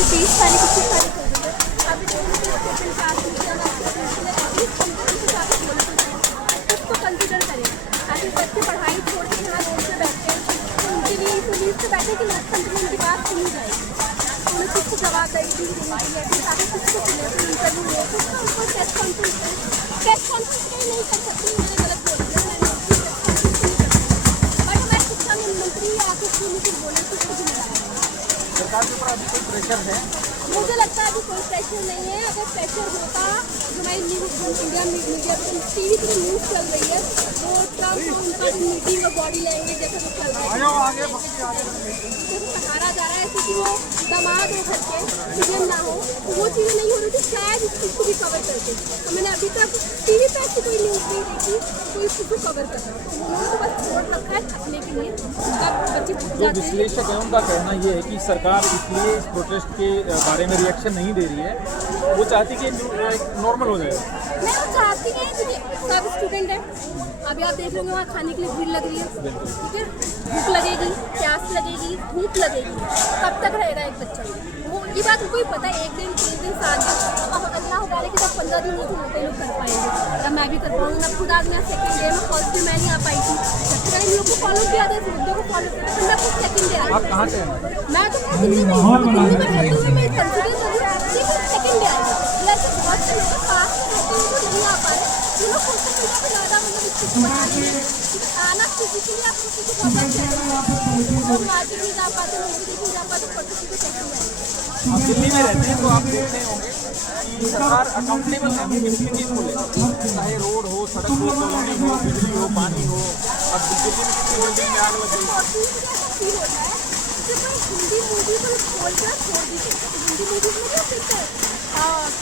की 20 तारीख 21 तारीख हो गई है, अभी उसको कंसिडर करें। अभी बच्चे पढ़ाई छोड़ के यहाँ रोड पे बैठे हैं, तो उनके लिए इस उम्मीद से बैठे कि नेक्स्ट कंपनी उनकी बात सुनी जाएगी, उन्हें किसको जवाबदेही दी जाएगी, ताकि किसको इंटरव्यू ले उनको प्रेस कॉन्फ्रेंस नहीं कर सकती, मैंने गलत बोल दिया, बट मैं शिक्षा मंत्री आके कुछ बोले तो कुछ नहीं आया। सरकार के ऊपर अभी कोई प्रेशर है? मुझे लगता है अभी कोई प्रेशर नहीं है। अगर प्रेशर होता, जो हमारी न्यूज़ इंडिया मीडिया टीवी की न्यूज़ चल रही है, वो ट्रम्प उनका मीटिंग और बॉडी लैंग्वेज जैसा कुछ चल रहा है, सहारा जा रहा है क्योंकि वो दामाद हो घर के, सीएम ना हो, तो वो चीज़ें नहीं हो रही थी, शायद इस चीज़ को भी कवर करते। तो मैंने अभी तक टीवी पर ऐसी कोई न्यूज़ नहीं देखी कोई इस चीज़ को कवर कर रहा है, तो उन्होंने बस छोड़ रखा है थकने के लिए। बच्चे थक जो जाते हैं। विश्लेषक है उनका कहना ये है कि सरकार इसलिए इस प्रोटेस्ट के बारे में रिएक्शन नहीं दे रही है, वो चाहती कि नॉर्मल हो जाएगा। मैं वो चाहती नहीं, क्योंकि सब स्टूडेंट है, अभी आप देख रहे होंगे वहाँ खाने के लिए भीड़ लग रही है, ठीक है, भूख लगेगी, प्यास लगेगी, धूप लगेगी, कब तक रहेगा एक बच्चा? वो ये बात उनको ही पता है, 1 दिन 3 दिन 7 दिन, अब अगला होगा कि जब 15 दिन वो तो होते लोग कर पाएंगे, तब मैं भी कर पाऊँगी ना। खुद आज मैं सेकेंड डे में, फर्स्ट डे मैं नहीं आ पाई थी, मैंने इन लोग को फॉलो किया था, इस मुद्दे को फॉलो किया था, मैं खुद सेकेंड डे आई। आप कहाँ से हैं? मैं तो दिल्ली में सेकेंड डे आई, जैसे बहुत से लोग पास में रहते हैं वो नहीं आ पा रहे, ये लोग सोचते हैं कि ज़्यादा मतलब इस चीज़ को बनाने में आना किसी के लिए आप किसी को वापस लोग मार्केट नहीं जा पाते, नौकरी नहीं जा पाते, पढ़ते को कैसे जाएंगे? आप दिल्ली में रहते हैं तो आप देख रहे होंगे कि सरकार अकाउंटेबल है किसी चीज़ को लेकर, चाहे रोड हो, सड़क हो, कॉलोनी हो, बिजली हो, पानी हो। अब दिल्ली में कितनी बिल्डिंग में आग लग गई। हिंदी मूवी को खोल कर छोड़ दीजिए, हिंदी मूवीज में क्या फिक्र है,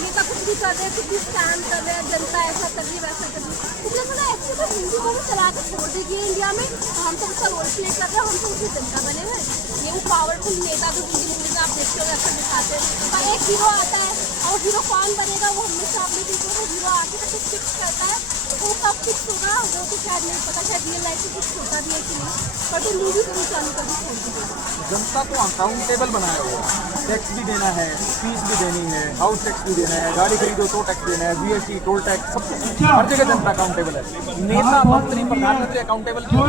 नेता कुछ भी कर रहे, कुछ भी स्टैंड कर रहे हैं, जनता ऐसा कर रही वैसा कर रही, इसलिए थोड़ा ऐसे तो हिंदी मूवी चला कर छोड़ दीजिए इंडिया में, तो हम तो उसका रोल प्ले कर रहे हैं, हम तो उसकी जनता बने हैं। ये वो पावरफुल नेता जो हिंदी मूवी में आप देखते हो ऐसा दिखाते हैं, और एक हीरो आता है और हीरो कौन बनेगा वो हमेशा अपने देखते हो, हीरो आके तो कुछ फिक्स करता है, वो कब फिक्स होगा वो तो शायद नहीं पता, शायद रियल लाइफ में फिक्स होता भी है कि नहीं, पर तो मूवी जरूर चालू कर दी छोड़ दीजिए। जनता को अकाउंटेबल बनाया हुआ है, टैक्स भी देना है, फीस भी देनी है, हाउस टैक्स भी देना है, गाड़ी खरीदो तो टैक्स देना है, जीएसटी, टोल टैक्स, सब कुछ हर जगह जनता अकाउंटेबल है। नेता, मंत्री, प्रधानमंत्री अकाउंटेबल क्यों?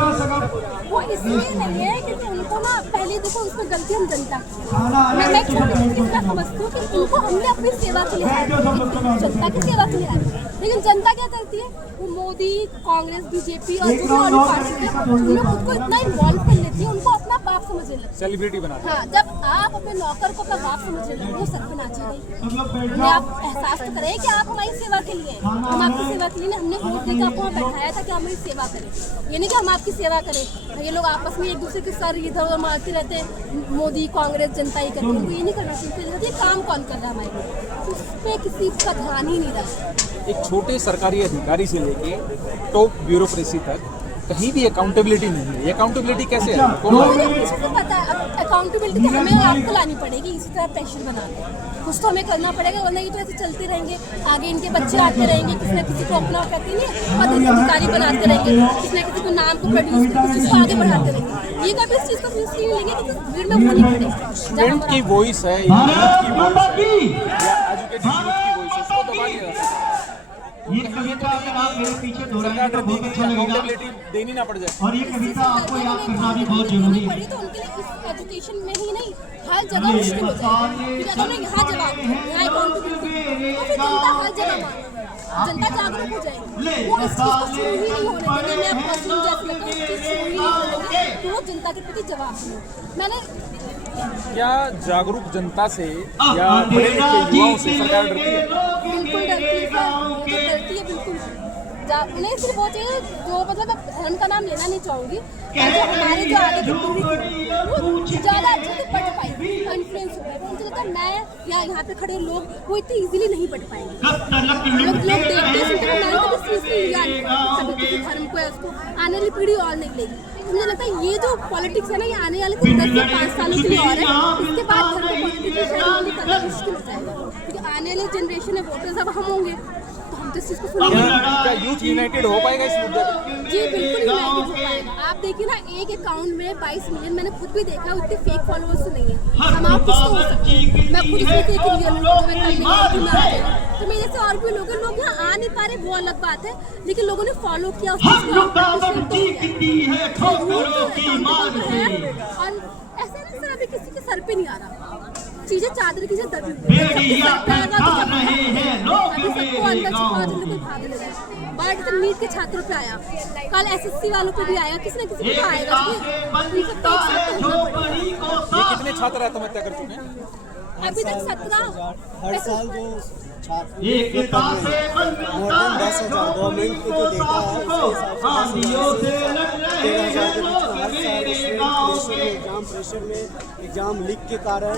वो इसलिए नहीं है क्योंकि उनको ना पहले देखो उसमें गलती हम जनता की है। मैं छोटी सी चीज़ मैं समझती हूँ कि उनको हमने अपनी सेवा के लिए हायर किया, जनता की सेवा के लिए हायर किया, लेकिन जनता क्या करती है, वो मोदी, कांग्रेस, बीजेपी और जो और पार्टी है उन्हें खुद को इतना इन्वॉल्व कर लेती है, उनको अपना बाप समझने लगती है, सेलिब्रिटी बनाते हैं। हाँ, जब आप अपने नौकर को अपना बाप समझने लगे वो सर पे नाची गई, उन्हें आप एहसास तो करें कि आप हमारी सेवा के लिए, हम आपकी सेवा के लिए, हमने वोट देकर आपको वहाँ बैठाया था कि हमारी सेवा करें, ये नहीं कि हम आपकी सेवा करें। ये लोग आपस में एक दूसरे के सर इधर उधर मारते रहते हैं, मोदी, कांग्रेस, जनता ही करते हैं, उनको ये नहीं करना चाहिए। ये काम कौन कर रहा है हमारे लिए, उस पर किसी का ध्यान ही नहीं रहा। एक छोटे सरकारी अधिकारी से लेके टॉप ब्यूरोक्रेसी तक कहीं भी अकाउंटेबिलिटी नहीं है। ये अकाउंटेबिलिटी कैसे है? मुझे पता है अकाउंटेबिलिटी तो हमें आपको लानी पड़ेगी, इसी तरह प्रेशर बना के कुछ तो हमें करना पड़ेगा, वरना ये तो ऐसे चलते रहेंगे, आगे इनके बच्चे आते रहेंगे, किसी न किसी को अपना कहते नहीं पदाधिकारी बनाते रहेंगे, किसी न किसी को नाम को प्रोड्यूस करके किसी को आगे बढ़ाते रहेंगे, ये कभी इस चीज़ को सीरियसली नहीं लेंगे कि भीड़ में वो नहीं पड़ेगा। स्टूडेंट की वॉइस है, यूथ की वॉइस है, या एजुकेटेड यूथ की वॉइस है, उसको दबा दिया जाता है। ये कविता अगर आप मेरे पीछे दोहराएंगे तो बहुत अच्छा लगेगा देनी ना पड़ जाए। और ये कविता आपको याद करना भी बहुत जरूरी है। तो उनके लिए इस एजुकेशन में ही नहीं हर जगह मुश्किल हो जाएगी, अगर मैं यहाँ जवाब दूँ, यहाँ अकाउंटेबिलिटी, तो फिर जनता हर जगह मानेगी, जनता जागरूक हो जाएगी, वो इस चीज़ को शुरू ही नहीं होने देंगे। मैं आपको जैसे लगता हूँ इस चीज़ शुरू ही नहीं होने देंगे, तो वो जनता के प्रति जवाब दूँ। मैंने क्या जागरूक जनता से या बड़े लिखे युवाओं से सरकार डरती है? बिल्कुल डरती है, बिल्कुल। उन्हें सिर्फ वो चाहिए जो मतलब मैं धर्म का नाम लेना नहीं चाहूँगी, जो हमारे जो आगे की पीढ़ी थी वो ज़्यादा अच्छे से पढ़ पाई, कॉन्फ्रेंस हो गया, मुझे लगता है मैं या यहाँ पे खड़े लोग वो इतनी इजीली नहीं पढ़ पाएंगे। लोग देखते सुनते हैं, मैंने कभी सीरियसली लिया नहीं, कभी किसी धर्म को या उसको आने वाली पीढ़ी और नहीं लेगी। मुझे लगता है ये जो पॉलिटिक्स है ना, ये आने वाले 10 से 5 सालों के लिए और है, इसके बाद धर्म पॉलिटिक्स में शायद करना मुश्किल हो जाएगा, क्योंकि आने वाली जनरेशन है, वोटर्स अब हम होंगे, तो हम तो इस चीज़ को सुनेंगे। क्या यूथ यूनाइटेड हो पाएगा इस मुद्दे पर? जी बिल्कुल यूनाइटेड हो पाएगा। आप देखिए ना, एक अकाउंट में 22 मिलियन, मैंने खुद भी देखा, उतने फेक फॉलोअर्स तो नहीं है, हम आप कुछ तो हो सकते हैं, मैं खुद उसमें से एक रियल हूँ, मैं कल नहीं आई थी, मैं आ गई। तो मेरे से और भी लोग हैं, लोग यहाँ आ नहीं पा रहे वो अलग बात है, लेकिन लोगों ने फॉलो किया उस चीज़ को, और ऐसा ना सर अभी किसी के सर पे नहीं आ रहा, चीजें चादर की जैसे दबी हुई है, सबके सर पे आएगा तो सब अभी सबको अंदर छुपा देने कोई भाग नहीं है। बट जब नीट के छात्रों पे आया, कल एसएससी वालों पे भी आया, किसी न किसी पे आएगा, ये सबको एक साथ तो होना पड़ेगा। ये कितने छात्र आत्महत्या कर चुके हैं? अभी तक 17 हर साल जो छात्र मोर देन 10,000 गवर्नमेंट के जो डेटा है उसके हिसाब से 13,000 के बीच में हर साल स्टूडेंट प्रेशर में एग्जाम लीक के कारण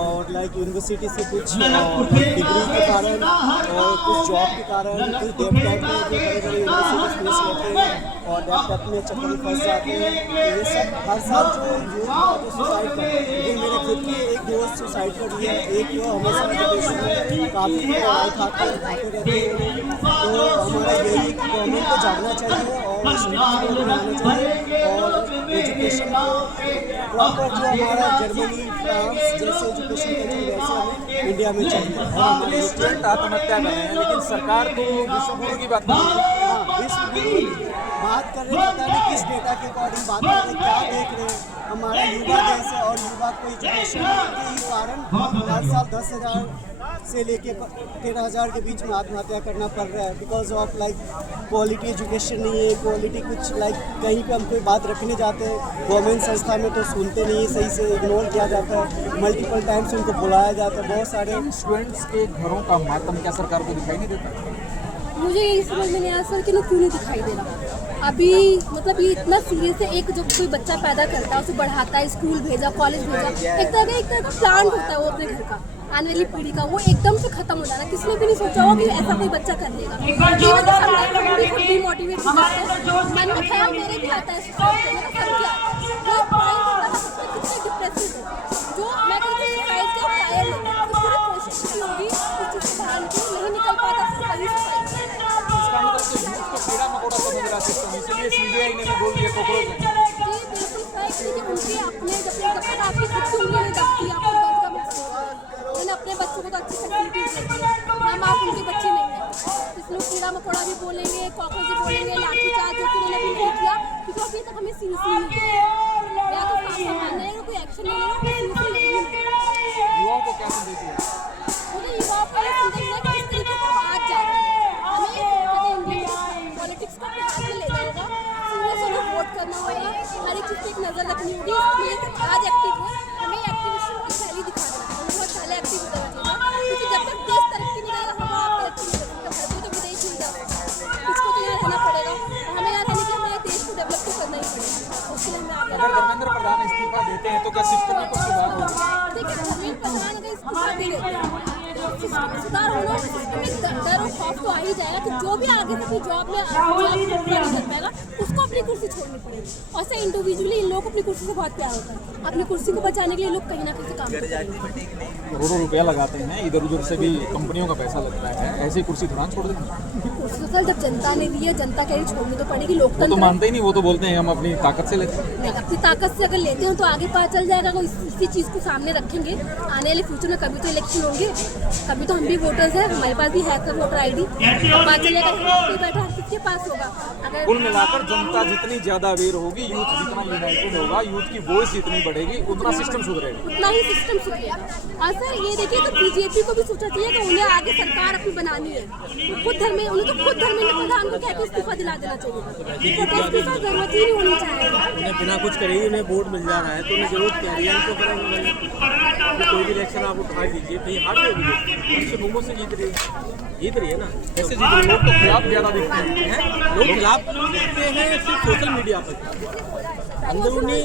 और लाइक यूनिवर्सिटी से कुछ डिग्री के कारण और कुछ जॉब के कारण कुछ डेप टाइप में जो बड़े बड़े यूनिवर्सिटीज मिस लेते हैं और डेप टाइप में चक्कर में फंस जाते हैं। ये सब हर साल जो यूथ जो सुसाइड कर, लेकिन मेरे खुद के एक दोस्त सुसाइड कर दिया, एक जो हमेशा एजुकेशन में काफ़ी पढ़ाई खाते रहते हैं। तो हमारा यही गवर्नमेंट को जागना चाहिए और स्टूडेंट्स को बनाना चाहिए और एजुकेशन को प्रॉपर जो हमारा जर्मनी फ्रांस जैसे एजुकेशन कंट्री वैसे हमें इंडिया में चाहिए। हमारे स्टूडेंट आत्महत्या कर रहे हैं, लेकिन सरकार तो विश्व गुरु की बात कर रही है। हाँ, विश्व गुरु बात कर रहे हैं, पता नहीं किस डेटा के अकॉर्डिंग बात कर रहे हैं, क्या देख रहे हैं। हमारा युवा देश है और युवा को एजुकेशन के ही कारण हर साल 10,000 से लेके 13,000 के बीच में आत्महत्या करना पड़ रहा है because of like quality education नहीं है, क्वालिटी कुछ लाइक कहीं पे हम कोई बात रखने जाते हैं गवर्नमेंट संस्था में तो सुनते नहीं है, सही से इग्नोर किया जाता है, मल्टीपल टाइम्स उनको बुलाया जाता है। बहुत सारे स्टूडेंट्स के घरों का मातम क्या सरकार को दिखाई नहीं देता? मुझे यही समझ में नहीं आया सर कि क्यों नहीं दिखाई दे रहा अभी, मतलब ये इतना सीरियस है। एक जब कोई बच्चा पैदा करता है उसे बढ़ाता है, स्कूल भेजा, कॉलेज भेजा, एक तरह का प्लान होता है वो अपने घर का, आने वाली पीढ़ी का, वो एकदम से खत्म हो जाना। किसी ने भी नहीं सोचा होगा कि ऐसा कोई बच्चा कर लेगा। ये वजह से हम डिमोटिवेट हो जाते हैं, मन में ख्याल मेरे भी आता है कितने डिप्रेसिव है जो मैं कहती हूँ सुसाइड के टायर में पूरी कोशिश की होगी इस चीज़ से बाहर निकल, नहीं निकल पाता फिर वही सुसाइड। इसका मतलब तो यूथ को कीड़ा मकोड़ा समझ रहा सिस्टम, इसलिए सीबीआई ने बोल दिया कॉकरोच है। जी बिल्कुल सही, लेकिन उनके अपने जब तक आपकी खुद की उंगली नहीं दबती आपको दर्द का महसूस होगा। उन्होंने अपने बच्चों को तो अच्छी फैसिलिटीज देती है, हम आप उनके बच्चे नहीं हैं। इस लोग कीड़ा मकोड़ा भी बोलेंगे, कॉकरोच भी बोलेंगे, लाठीचार्ज जो कि उन्होंने भी नहीं किया क्योंकि अभी तक हमें सीरियसली नहीं किया, या तो सामने नहीं कोई एक्शन नहीं लेना, युवाओं को क्या संदेश दिया? मुझे युवाओं को ये संदेश है कि इस तरीके से आज जा रहे हैं, हमें इंडियन पॉलिटिक्स को अपने हाथ में लेना होगा, सीरियस होकर वोट करना होगा, हर एक चीज़ पर एक नज़र रखनी होगी। इसलिए आज एक्टिव है, हमें एक्टिविस्ट की शैली दिखाना है, हमें बहुत पहले एक्टिव हो जाना चाहिए क्योंकि जब तक देश तरक्की नहीं करेगा हम आप तरक्की नहीं कर सकते। तो विदेश नहीं जा सकते, कुछ को तो यहाँ रहना पड़ेगा, हमें यहाँ रहने के लिए हमें देश को डेवलप तो करना ही पड़ेगा, उसके लिए हमें आगे अगर धर्मेंद्र प्रधान इस्तीफा देते हैं तो क्या सिस्टम में कुछ सुधार होगा? देखिए धर्मेंद्र प्रधान अगर इस्तीफा दे देते हैं तो सिस्टम में सुधार होना, सिस्टम में डर और खौफ तो आ ही जाएगा कि जो भी आगे से अपनी जॉब में नहीं कर पाएगा उसको अपनी कुर्सी छोड़नी पड़ेगी। और से इंडिविजुअली इन लोगों को अपनी कुर्सी से बहुत प्यार होता है, अपनी कुर्सी को बचाने के लिए लोग कहीं ना कहीं काम करते हैं, करोड़ों रुपया लगाते हैं, इधर उधर से भी कंपनियों का पैसा लगता है, ऐसी कुर्सी तुरंत छोड़ देंगे? कुर्सी तो सर जब जनता ने दी है जनता के लिए छोड़नी तो पड़ेगी। वो तो लोकतंत्र मानते ही नहीं, वो तो बोलते हैं हम अपनी ताकत से लेते हैं। अपनी ताकत से अगर लेते हैं तो आगे पता चल जाएगा, वो इसी चीज़ को सामने रखेंगे आने वाले फ्यूचर में। कभी तो इलेक्शन होंगे, कभी तो हम भी वोटर्स हैं, हमारे पास भी है वोटर ID, पता चलेगा बैठा किसके पास होगा। अगर कुल मिलाकर जनता जितनी ज्यादा अवेयर होगी, यूथ जितना यूनाइटेड होगा, यूथ की वॉइस जितनी बढ़ेगी, उतना सिस्टम सुधरेगा, उतना ही सिस्टम सुधरेगा। और सर ये देखिए तो बीजेपी को भी सोचना चाहिए कि उन्हें आगे सरकार अपनी बनानी है, उन्हें तो खुद धर्मेंद्र प्रधान को कहकर इस्तीफा दिला देना चाहिए, प्रोटेस्ट की जरूरत ही नहीं होनी चाहिए। उन्हें बिना कुछ करे ही उन्हें वोट मिल जा रहा है तो उन्हें जरूरत क्या है, तो करेंगे। कोई भी इलेक्शन आप उठा लीजिए कहीं हार जाएगी, अच्छे बहुमत से जीत रही है ना, कैसे जीत रहे? लोग तो खिलाफ ज्यादा दिखते हैं, लोग खिलाफ दिखते हैं सिर्फ सोशल मीडिया पर, अंदरूनी